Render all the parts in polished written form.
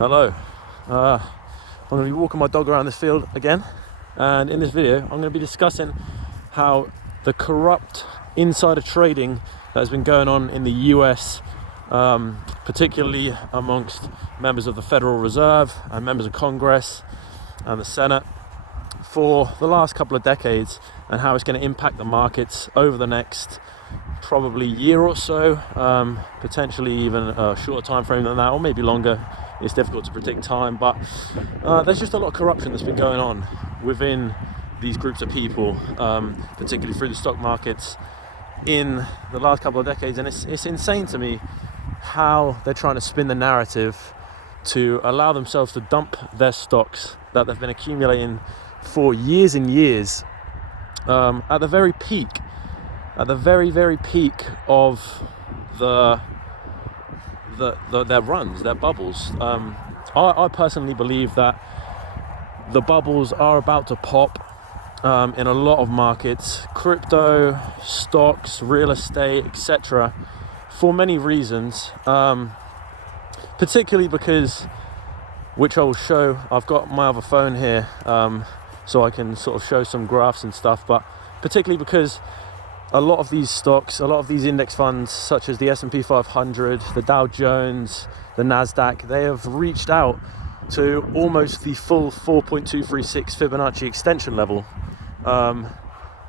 Hello. I'm going to be walking my dog around this field again, and in this video I'm going to be discussing how the corrupt insider trading that has been going on in the US, particularly amongst members of the Federal Reserve and members of Congress and the Senate for the last couple of decades, and how it's going to impact the markets over the next probably year or so, potentially even a shorter time frame than that, or maybe longer. It's difficult to predict time, but there's just a lot of corruption that's been going on within these groups of people, particularly through the stock markets in the last couple of decades. And it's insane to me how they're trying to spin the narrative to allow themselves to dump their stocks that they've been accumulating for years and years at the very peak, very peak of their runs, their bubbles. I personally believe that the bubbles are about to pop in a lot of markets, crypto, stocks, real estate, etc., for many reasons, particularly because, which I will show, I've got my other phone here so I can sort of show some graphs and stuff, but particularly because a lot of these stocks, a lot of these index funds, such as the S&P 500, the Dow Jones, the Nasdaq, they have reached out to almost the full 4.236 Fibonacci extension level,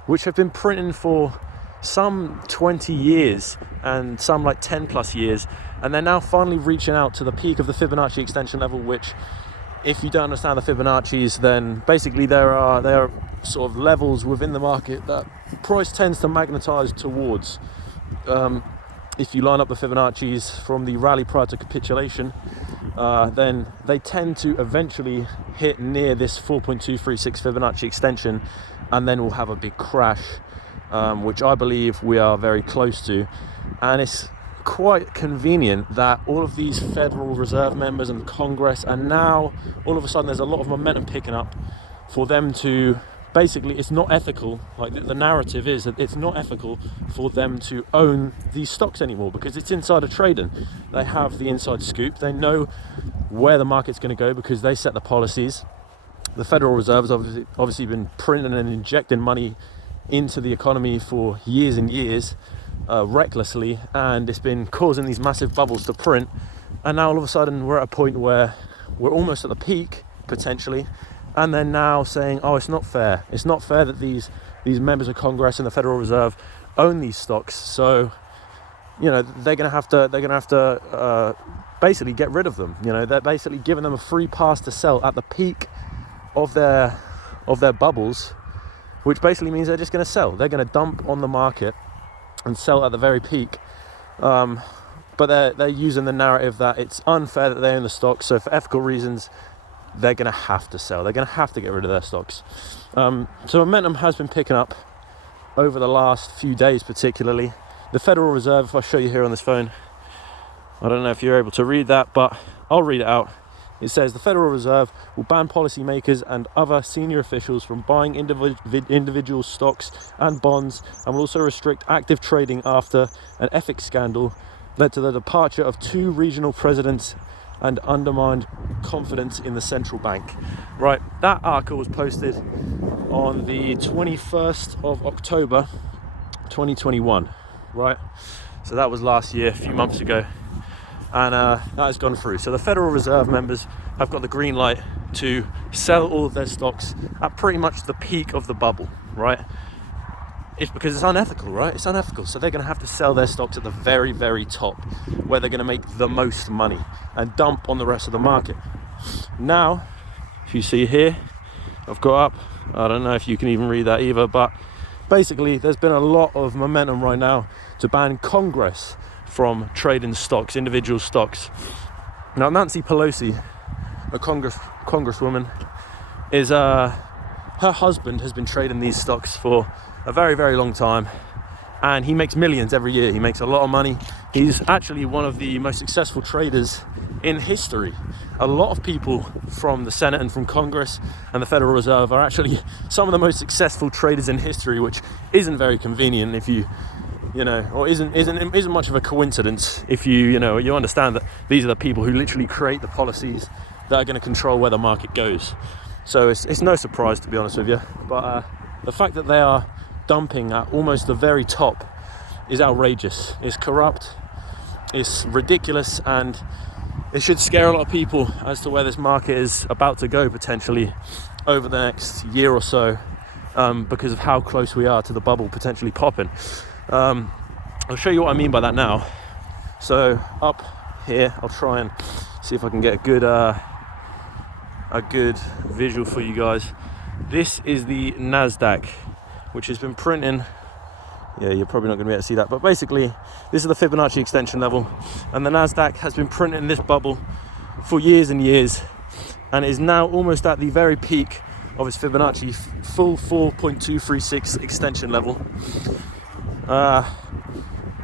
which have been printing for some 20 years and some like 10 plus years, and they're now finally reaching out to the peak of the Fibonacci extension level, which, if you don't understand the Fibonacci's, then basically there are sort of levels within the market that price tends to magnetize towards. If you line up the Fibonacci's from the rally prior to capitulation, then they tend to eventually hit near this 4.236 Fibonacci extension, and then we'll have a big crash, which I believe we are very close to. And it's quite convenient that all of these Federal Reserve members and Congress, and now all of a sudden there's a lot of momentum picking up for them to basically, it's not ethical, like the narrative is that it's not ethical for them to own these stocks anymore, because it's insider trading. They have the inside scoop, they know where the market's going to go because they set the policies. The Federal Reserve has obviously been printing and injecting money into the economy for years and years, recklessly, and it's been causing these massive bubbles to print. And now all of a sudden we're at a point where we're almost at the peak potentially, and they're now saying, oh, it's not fair that these members of Congress and the Federal Reserve own these stocks, so they're gonna have to basically get rid of them. They're basically giving them a free pass to sell at the peak of their bubbles, which basically means they're just going to sell. They're going to dump on the market and sell at the very peak, but they're using the narrative that it's unfair that they own the stock, so for ethical reasons they're going to have to sell, they're going to have to get rid of their stocks. So momentum has been picking up over the last few days, particularly. The Federal Reserve, if I show you here on this phone, I don't know if you're able to read that, but I'll read it out. It says the Federal Reserve will ban policymakers and other senior officials from buying individual stocks and bonds, and will also restrict active trading after an ethics scandal led to the departure of 2 regional presidents and undermined confidence in the central bank. Right, that article was posted on the 21st of October 2021, right? So that was last year, a few months ago. And that has gone through. So the Federal Reserve members have got the green light to sell all of their stocks at pretty much the peak of the bubble, right? It's because it's unethical, right? It's unethical. So they're going to have to sell their stocks at the very, very top, where they're going to make the most money, and dump on the rest of the market. Now, if you see here, I've got up, I don't know if you can even read that either, but basically there's been a lot of momentum right now to ban Congress from trading stocks, individual stocks. Now, Nancy Pelosi, a congresswoman, is her husband has been trading these stocks for a very, very long time, and he makes millions every year. He makes a lot of money. He's actually one of the most successful traders in history. A lot of people from the Senate and from Congress and the Federal Reserve are actually some of the most successful traders in history, which isn't very convenient if you or isn't much of a coincidence if you understand that these are the people who literally create the policies that are going to control where the market goes. So it's no surprise, to be honest with you. But the fact that they are dumping at almost the very top is outrageous. It's corrupt, it's ridiculous, and it should scare a lot of people as to where this market is about to go potentially over the next year or so, because of how close we are to the bubble potentially popping. I'll show you what I mean by that now. So up here, I'll try and see if I can get a good visual for you guys. This is the Nasdaq, which has been printing. Yeah, you're probably not going to be able to see that, but basically this is the Fibonacci extension level, and the Nasdaq has been printing this bubble for years and years, and is now almost at the very peak of its Fibonacci full 4.236 extension level.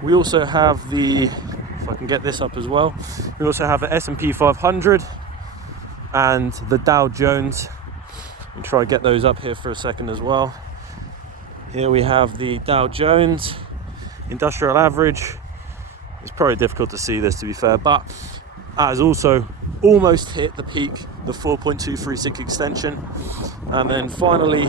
We also have if I can get this up as well, we also have the S&P 500 and the Dow Jones. I'll try and get those up here for a second as well. Here we have the Dow Jones industrial average. It's probably difficult to see this, to be fair, but that has also almost hit the peak, the 4.236 extension. And then finally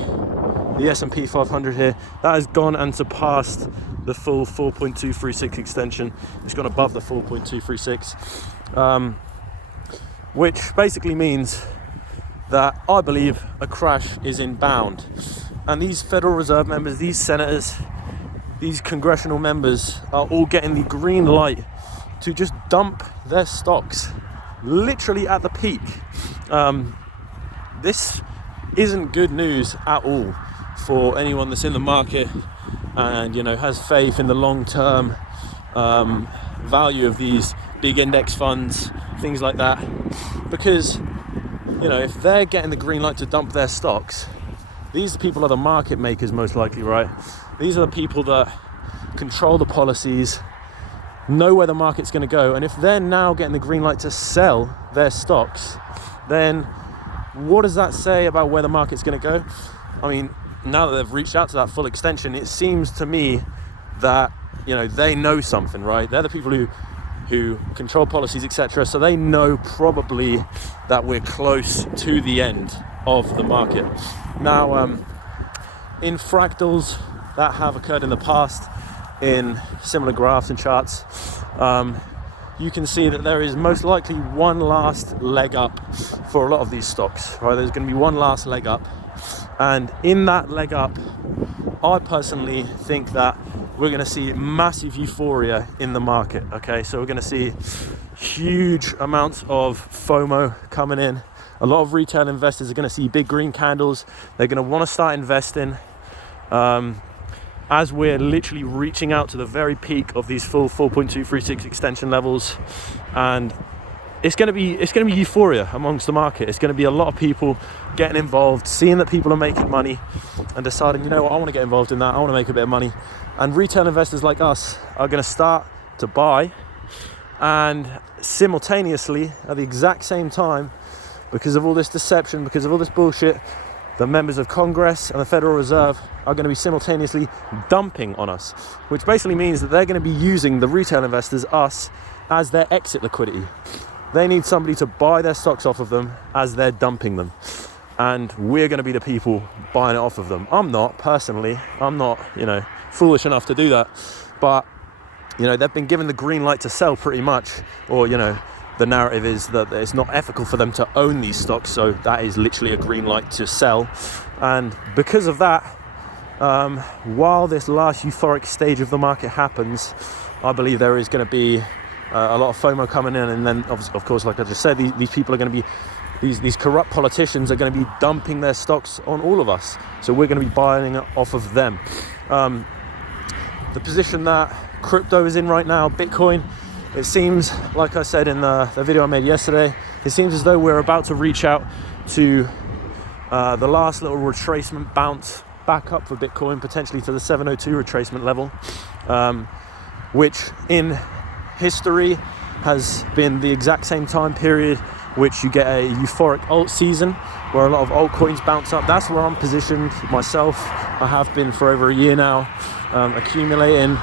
the S&P 500 here, that has gone and surpassed the full 4.236 extension. It's gone above the 4.236, which basically means that I believe a crash is inbound. And these Federal Reserve members, these senators, these congressional members are all getting the green light to just dump their stocks literally at the peak. This isn't good news at all for anyone that's in the market and has faith in the long-term value of these big index funds, things like that. Because if they're getting the green light to dump their stocks, these people are the market makers, most likely, right? These are the people that control the policies, know where the market's going to go, and if they're now getting the green light to sell their stocks, then what does that say about where the market's going to go? I mean, now that they've reached out to that full extension, it seems to me that they know something, right? They're the people who control policies, etc. So they know probably that we're close to the end of the market. Now, in fractals that have occurred in the past, in similar graphs and charts, you can see that there is most likely one last leg up for a lot of these stocks, right? There's going to be one last leg up, and in that leg up, I personally think that we're going to see massive euphoria in the market. Okay, so we're going to see huge amounts of FOMO coming in. A lot of retail investors are going to see big green candles. They're going to want to start investing as we're literally reaching out to the very peak of these full 4.236 extension levels, and it's going to be euphoria amongst the market. It's going to be a lot of people getting involved, seeing that people are making money, and deciding, I want to get involved in that. I want to make a bit of money. And retail investors like us are going to start to buy, and simultaneously, at the exact same time, because of all this deception, because of all this bullshit, the members of Congress and the Federal Reserve are going to be simultaneously dumping on us, which basically means that they're going to be using the retail investors, us, as their exit liquidity. They need somebody to buy their stocks off of them as they're dumping them. And we're going to be the people buying it off of them. I'm not, personally, foolish enough to do that. But, they've been given the green light to sell pretty much, or, the narrative is that it's not ethical for them to own these stocks, so that is literally a green light to sell. And because of that, while this last euphoric stage of the market happens, I believe there is going to be a lot of FOMO coming in, and then of course, like I just said, these people are going to be, these corrupt politicians are going to be dumping their stocks on all of us, so we're going to be buying it off of them. The position that crypto is in right now, Bitcoin, it seems, like I said in the video I made yesterday, it seems as though we're about to reach out to the last little retracement bounce back up for Bitcoin, potentially to the 702 retracement level, which in history has been the exact same time period which you get a euphoric alt season where a lot of altcoins bounce up. That's where I'm positioned myself. I have been for over a year now, accumulating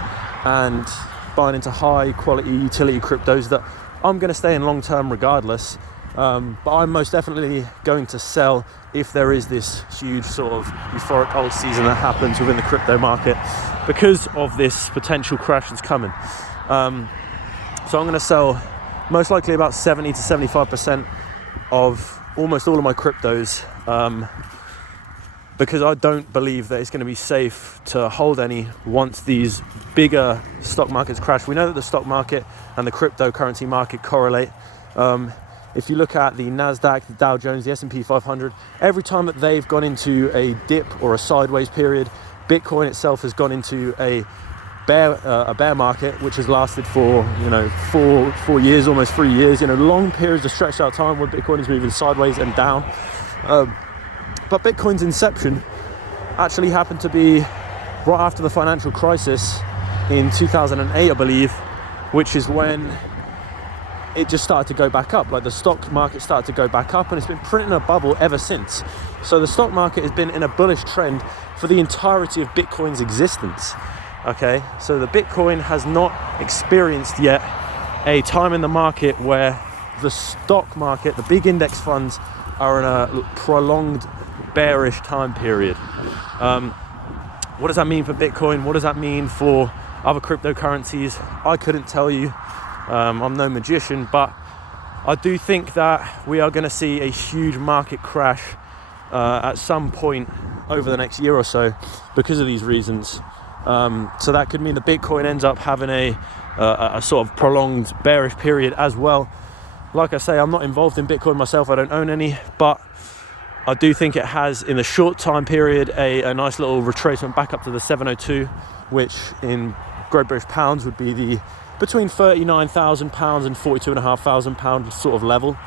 and buying into high quality utility cryptos that I'm going to stay in long term regardless. But I'm most definitely going to sell if there is this huge sort of euphoric alt season that happens within the crypto market because of this potential crash that's coming. So I'm going to sell most likely about 70 to 75% of almost all of my cryptos, because I don't believe that it's going to be safe to hold any once these bigger stock markets crash. We know that the stock market and the cryptocurrency market correlate. If you look at the NASDAQ, the Dow Jones, the S&P 500, every time that they've gone into a dip or a sideways period, Bitcoin itself has gone into a bear market, which has lasted for 4 years, almost 3 years. Long periods of stretched out time where Bitcoin is moving sideways and down. But Bitcoin's inception actually happened to be right after the financial crisis in 2008, I believe, which is when it just started to go back up. Like the stock market started to go back up, and it's been printing a bubble ever since. So the stock market has been in a bullish trend for the entirety of Bitcoin's existence. Okay, so the Bitcoin has not experienced yet a time in the market where the stock market, the big index funds, are in a prolonged bearish time period. What does that mean for Bitcoin? What does that mean for other cryptocurrencies? I couldn't tell you. I'm no magician, but I do think that we are going to see a huge market crash at some point over the next year or so because of these reasons. So that could mean the Bitcoin ends up having a sort of prolonged bearish period as well. Like I say, I'm not involved in Bitcoin myself. I don't own any, but I do think it has, in the short time period, a nice little retracement back up to the 702, which in Great British pounds would be the between £39,000 and £42,500 sort of level.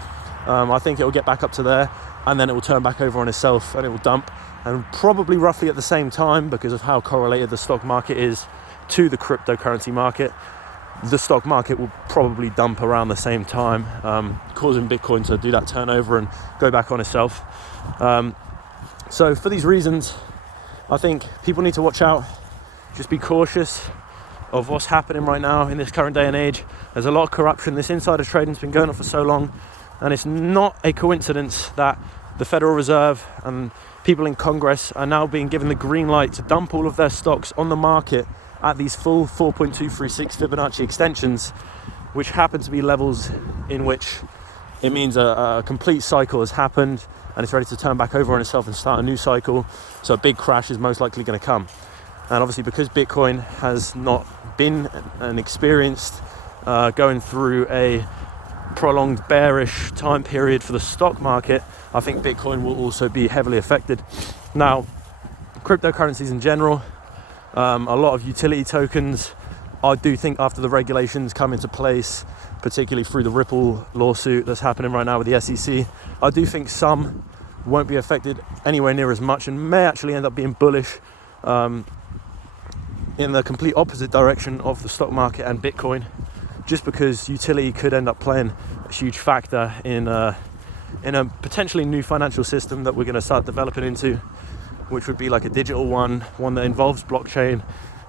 I think it will get back up to there, and then it will turn back over on itself and it will dump. And probably roughly at the same time, because of how correlated the stock market is to the cryptocurrency market, the stock market will probably dump around the same time, causing Bitcoin to do that turnover and go back on itself. So for these reasons, I think people need to watch out, just be cautious of what's happening right now in this current day and age. There's a lot of corruption. This insider trading has been going on for so long, and it's not a coincidence that the Federal Reserve and people in Congress are now being given the green light to dump all of their stocks on the market at these full 4.236 Fibonacci extensions, which happen to be levels in which it means a complete cycle has happened and it's ready to turn back over on itself and start a new cycle. So a big crash is most likely going to come. And obviously, because Bitcoin has not been and experienced going through a prolonged bearish time period for the stock market, I think Bitcoin will also be heavily affected. Now, cryptocurrencies in general, a lot of utility tokens, I do think after the regulations come into place, particularly through the Ripple lawsuit that's happening right now with the SEC, I do think some won't be affected anywhere near as much and may actually end up being bullish in the complete opposite direction of the stock market and Bitcoin, just because utility could end up playing a huge factor in a potentially new financial system that we're going to start developing into, which would be like a digital one that involves blockchain.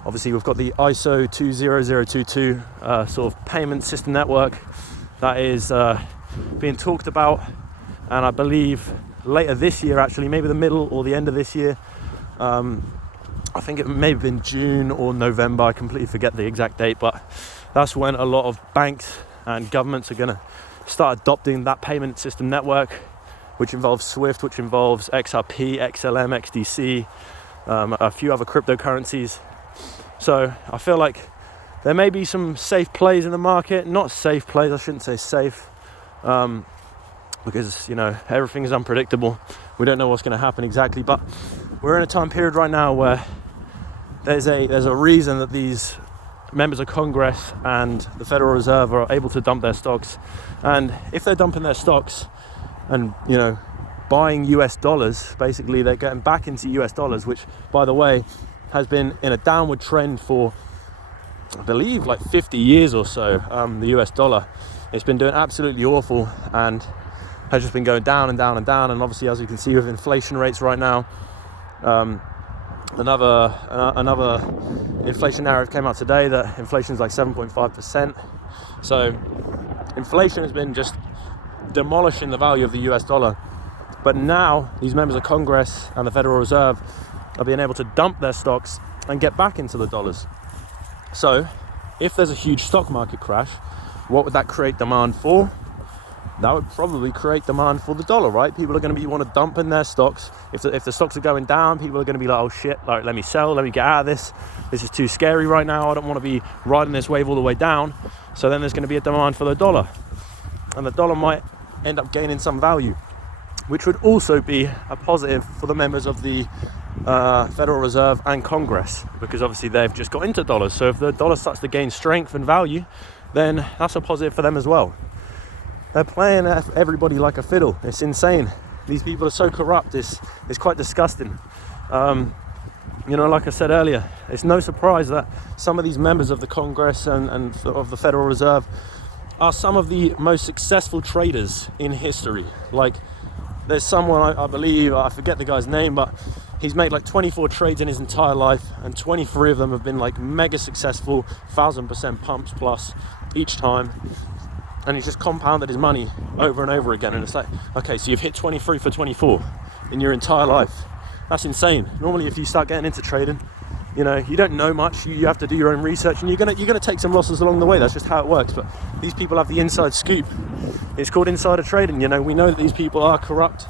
Obviously, we've got the ISO 20022 sort of payment system network that is being talked about, and I believe later this year, actually, maybe the middle or the end of this year. I think it may have been June or November, I completely forget the exact date, but that's when a lot of banks and governments are going to start adopting that payment system network, which involves SWIFT, which involves XRP, XLM, XDC, a few other cryptocurrencies. So I feel like there may be some safe plays in the market. Not safe plays, I shouldn't say safe, because everything is unpredictable. We don't know what's going to happen exactly, but we're in a time period right now where there's a reason that these members of Congress and the Federal Reserve are able to dump their stocks. And if they're dumping their stocks and buying US dollars, basically they're getting back into US dollars, which, by the way, has been in a downward trend for, I believe, like 50 years or so. The US dollar, it's been doing absolutely awful and has just been going down and down and down. And obviously, as you can see with inflation rates right now, another inflation narrative came out today that inflation is like 7.5%. So inflation has been just demolishing the value of the US dollar. But now these members of Congress and the Federal Reserve are being able to dump their stocks and get back into the dollars. So if there's a huge stock market crash, what would that create demand for? That would probably create demand for the dollar, right? People are going to want to dump in their stocks. If the stocks are going down, people are going to be like, oh shit, like let me sell, let me get out of this. This is too scary right now. I don't want to be riding this wave all the way down. So then there's going to be a demand for the dollar. And the dollar might end up gaining some value, which would also be a positive for the members of the Federal Reserve and Congress, because obviously they've just got into dollars. So if the dollar starts to gain strength and value, then that's a positive for them as well. They're playing everybody like a fiddle. It's insane. These people are so corrupt. It's quite disgusting. Like I said earlier, it's no surprise that some of these members of the Congress and of the Federal Reserve are some of the most successful traders in history. Like, there's someone, I believe, I forget the guy's name, but he's made like 24 trades in his entire life, and 23 of them have been like mega successful, 1000% pumps plus each time. And he's just compounded his money over and over again. And it's like, okay, so you've hit 23 for 24 in your entire life. That's insane. Normally, if you start getting into trading, you don't know much. You have to do your own research, and you're gonna take some losses along the way. That's just how it works. But these people have the inside scoop. It's called insider trading. We know that these people are corrupt,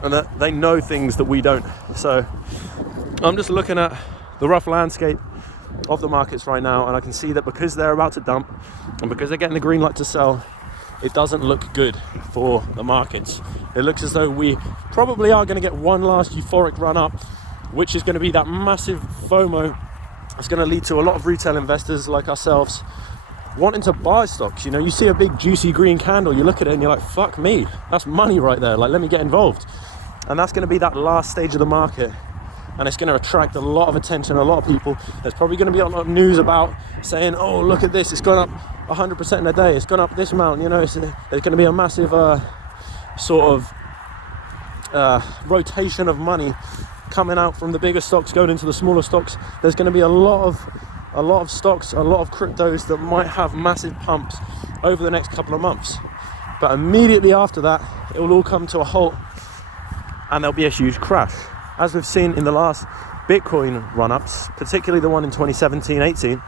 and that they know things that we don't. So I'm just looking at the rough landscape of the markets right now, and I can see that because they're about to dump and because they're getting the green light to sell, it doesn't look good for the markets. It looks as though we probably are going to get one last euphoric run up, which is going to be that massive FOMO. It's going to lead to a lot of retail investors like ourselves wanting to buy stocks. You see a big juicy green candle, you look at it and you're like, fuck me, that's money right there, like let me get involved. And that's going to be that last stage of the market, and it's going to attract a lot of attention, a lot of people. There's probably going to be a lot of news about saying, oh, look at this, it's gone up 100% in a day, it's gone up this amount. There's going to be a massive rotation of money coming out from the bigger stocks going into the smaller stocks. There's going to be a lot of stocks, a lot of cryptos that might have massive pumps over the next couple of months. But immediately after that, it will all come to a halt, and there'll be a huge crash. As we've seen in the last Bitcoin run-ups, particularly the one in 2017-18,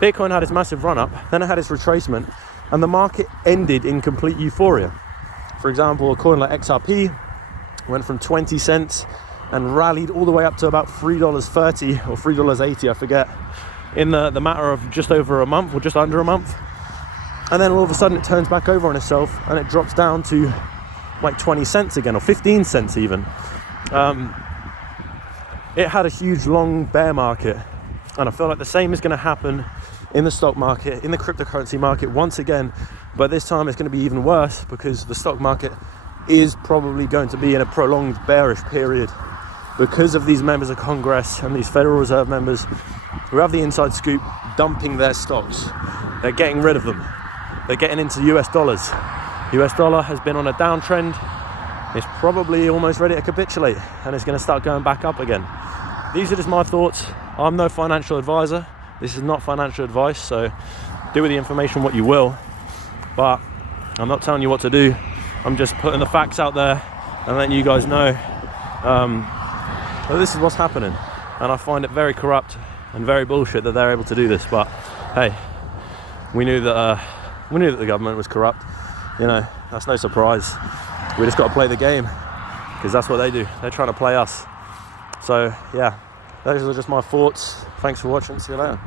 Bitcoin had its massive run-up, then it had its retracement, and the market ended in complete euphoria. For example, a coin like XRP went from 20 cents and rallied all the way up to about $3.30 or $3.80, I forget, in the matter of just over a month or just under a month. And then all of a sudden it turns back over on itself and it drops down to like 20 cents again, or 15 cents even. It had a huge long bear market, and I feel like the same is going to happen in the stock market, in the cryptocurrency market once again, but this time it's going to be even worse because the stock market is probably going to be in a prolonged bearish period because of these members of Congress and these Federal Reserve members who have the inside scoop dumping their stocks. They're getting rid of them. They're getting into US dollars. US dollar has been on a downtrend. It's probably almost ready to capitulate, and it's going to start going back up again. These are just my thoughts. I'm no financial advisor. This is not financial advice, so do with the information what you will. But I'm not telling you what to do. I'm just putting the facts out there and letting you guys know that this is what's happening. And I find it very corrupt and very bullshit that they're able to do this. But hey, we knew that the government was corrupt. That's no surprise. We just got to play the game because that's what they do. They're trying to play us. So yeah, those are just my thoughts. Thanks for watching. See you later.